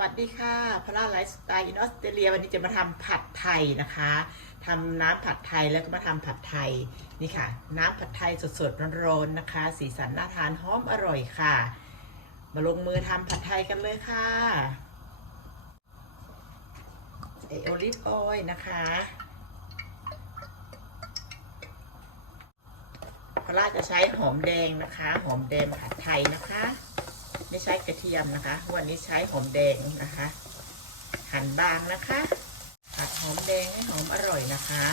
วัสดีค่ะพลาไลฟ์สไตล์อินออสเตรเลียวันนี้จะมาทำผัดไทยนะคะทำน้ำผัดไทยแล้วก็มาทำผัดไทยนี่ค่ะ น้ำผัดไทยสดๆร้อนๆนะคะ สีสันน่าทานหอมอร่อยค่ะ มาลงมือทำผัดไทยกันเลยค่ะใส่โอลิฟออยล์นะคะพลาจะใช้หอมแดงนะคะ หอมแดงผัดไทยนะคะ ไม่ใช้กระเทียมนะคะ วันนี้ใช้หอมแดงนะคะ หั่นบางนะคะ ผัดหอมแดงให้หอมอร่อยนะคะ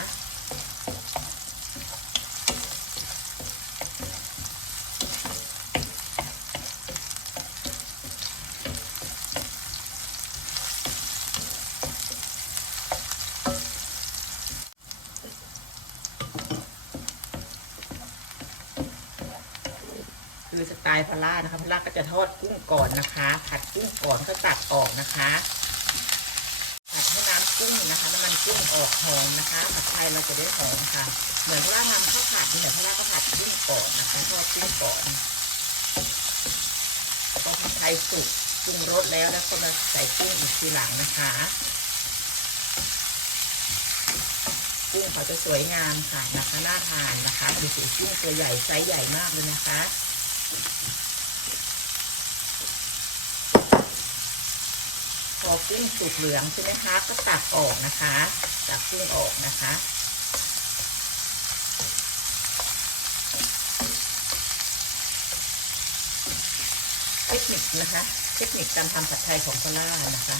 คือสไตล์พาร่านะคะพาร่าก็จะทอดกุ้งก่อนนะคะ ผัดกุ้งก่อนก็ตักออกนะคะ ผัดให้น้ำกุ้งนะคะน้ำมันกุ้งออกหอมนะคะ ผัดไทยเราจะได้หอมค่ะ เหมือนพาร่าทำข้าวผัดนี่แหละพาร่าก็ผัดกุ้งก่อนนะคะทอดกุ้งก่อนพอผัดไทยสุกปรุงรสแล้วแล้วก็มาใส่กุ้งอีกทีหลังนะคะกุ้งเขาจะสวยงามค่ะนะคะน่าทานนะคะดูสิกุ้งตัวใหญ่ไซส์ใหญ่มากเลยนะคะ พอกุ้งสุกเหลืองใช่ไหมคะ ก็ตักออกนะคะ ตักกุ้งออกนะคะเทคนิคนะคะ เทคนิคการทำผัดไทยของพล่านะคะ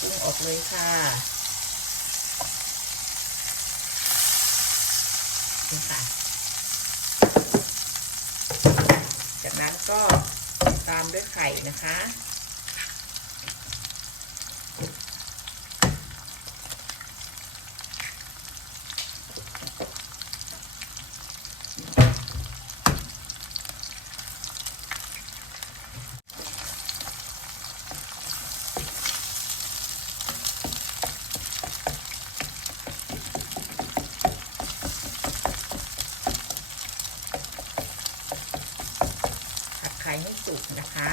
กุ้งออกเลยค่ะ ลงไปจากนั้นก็ตามด้วยไข่นะคะ ให้สุกนะคะ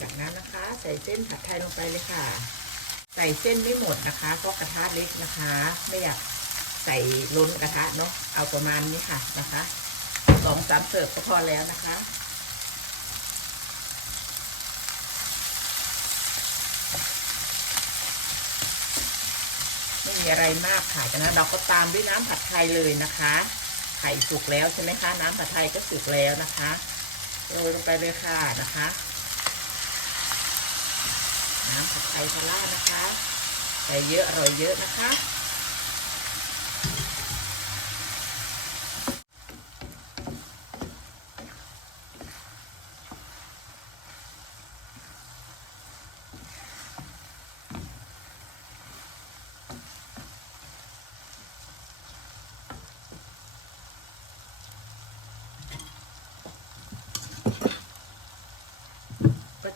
จากนั้นนะคะใส่เส้นผัดไทยลงไปเลยค่ะ ใส่เส้นไม่หมดนะคะเพราะกระทะเล็กนะคะ ไม่อยากใส่ล้นกระทะเนาะเอาประมาณนี้ค่ะนะคะสองสามเสิร์ฟก็พอแล้วนะคะ มีอะไรมากค่ะจากนั้นเราก็ตามด้วยน้ำผัดไทยเลยนะคะ ไข่สุกแล้วใช่ไหมคะ น้ำผัดไทยก็สุกแล้วนะคะโรยลงไปเลยค่ะนะคะ น้ำผัดไทยพะลานะคะใส่เยอะอร่อยเยอะนะคะ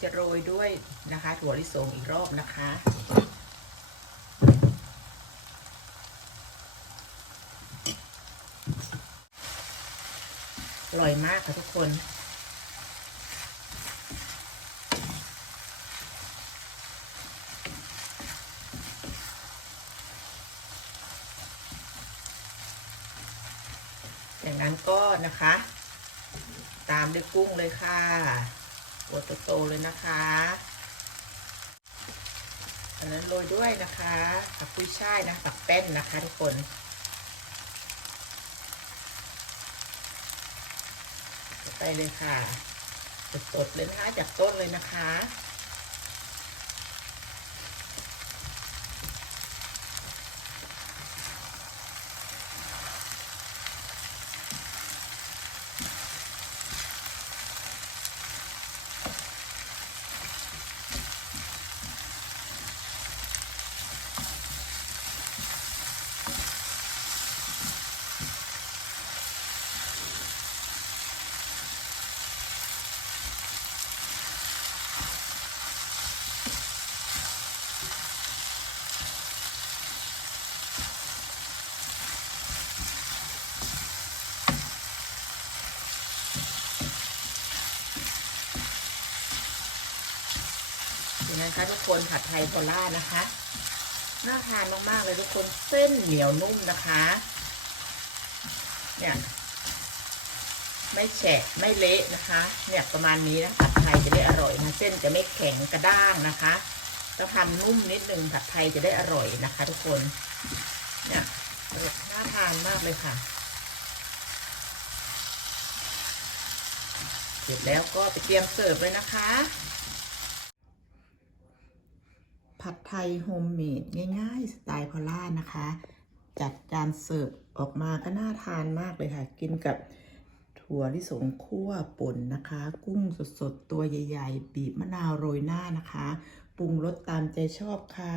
จะโรยด้วยนะคะ ถั่วลิสงอีกรอบนะคะ อร่อยมากค่ะทุกคนอย่างนั้นก็นะคะ ตามด้วยกุ้งเลยค่ะ ตัวโตๆเลยนะคะอันนั้นโรยด้วยนะคะผักกุ้ยช่ายนะผักแป้นนะคะทุกคนไปเลยค่ะ สดๆเลยนะคะจากต้นเลยนะคะ นะคะทุกคนผัดไทยโคราชนะคะ น่าทานมากๆเลยทุกคนเส้นเหนียวนุ่มนะคะ เนี่ย ไม่แฉะไม่เละนะคะ เนี่ยประมาณนี้นะผัดไทยจะได้อร่อยนะเส้นจะไม่แข็งกระด้างนะคะต้องทำนุ่มนิดนึงผัดไทยจะได้อร่อยนะคะ ทุกคน เนี่ยน่าทานมากเลยค่ะเสร็จแล้วก็ไปเตรียมเสิร์ฟเลยนะคะ ผัดไทยโฮมเมดง่ายๆ สไตล์พอล่านะคะ จัดจานเสิร์ฟออกมาก็น่าทานมากเลยค่ะ กินกับถั่วลิสงคั่วป่นนะคะ กุ้งสดๆ ตัวใหญ่ๆ บีบมะนาวโรยหน้านะคะ ปรุงรสตามใจชอบค่ะ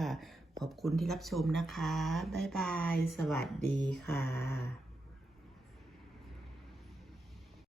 ขอบคุณที่รับชมนะคะ บ๊ายบาย สวัสดีค่ะ